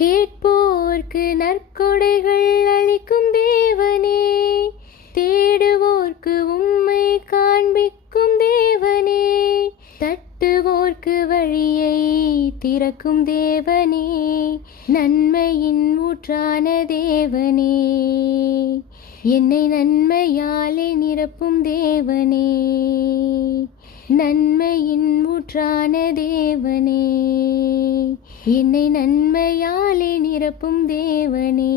கேட்போர்க்கு நற்கொடைகள் அளிக்கும் தேவனே, தேடுவோர்க்கு உம்மை காண்பிக்கும் தேவனே, தட்டுவோர்க்கு வழியை திறக்கும் தேவனே, நன்மையின் ஊற்றான தேவனே, என்னை நன்மையாலே நிரப்பும் தேவனே, நன்மையின் ஊற்றான தேவனே, என்னை நன்மையாலே நிரப்பும் தேவனே.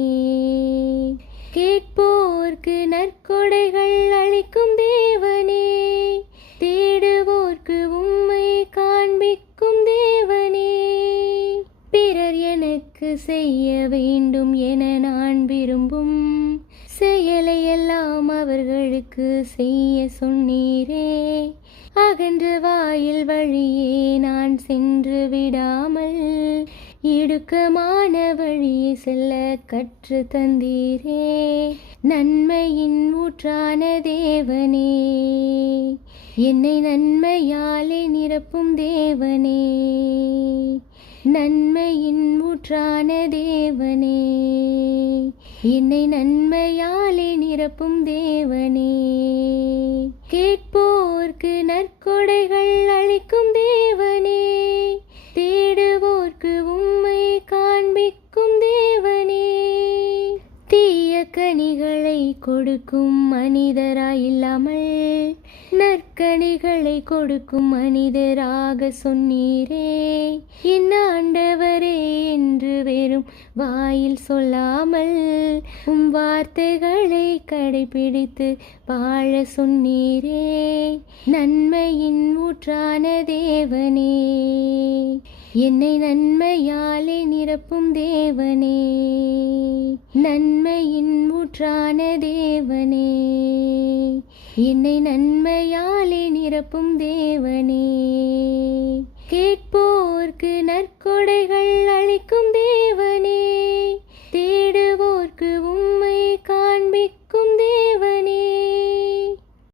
கேட்போர்க்கு நற்கொடைகள் அளிக்கும் தேவனே, தேடுவோர்க்கு உம்மை காண்பிக்கும் தேவனே, பிறர் எனக்கு செய்ய வேண்டும் என நான் விரும்பும் செயலை எல்லாம் அவர்களுக்கு செய்ய சொன்னீரே, அகன்ற வாயில் வழியே நான் சென்று விடாமல் இடுக்கமான வழியை செல்ல கற்று தந்தீரே, நன்மையின் ஊற்றான தேவனே, என்னை நன்மையாலே நிரப்பும் தேவனே, நன்மையின் ஊற்றான தேவனே, என்னை நன்மையாலே நிரப்பும் தேவனே. கேட்போர்க்கு நற்கொடைகள் அளிக்கும் தேவனே, தேடுவோர்க்கு உம்மை காண்பிக்கும் தேவனே, தீய கனிகளை கொடுக்கும் மனிதராயில்லாமல் நற்கனிகளை கொடுக்கும் மனிதராக சொன்னீரே, என் ஆண்டவரே என்று வெறும் வாயில் சொல்லாமல் உம் வார்த்தைகளை கடைபிடித்து வாழ சொன்னீரே, நன்மையின் ஊற்றான தேவனே, என்னை நன்மையாலே நிரப்பும் தேவனே, நன்மையின் ஊற்றான தேவனே, என்னை நன்மையாலே நிரப்பும் தேவனே. கேட்போர்க்கு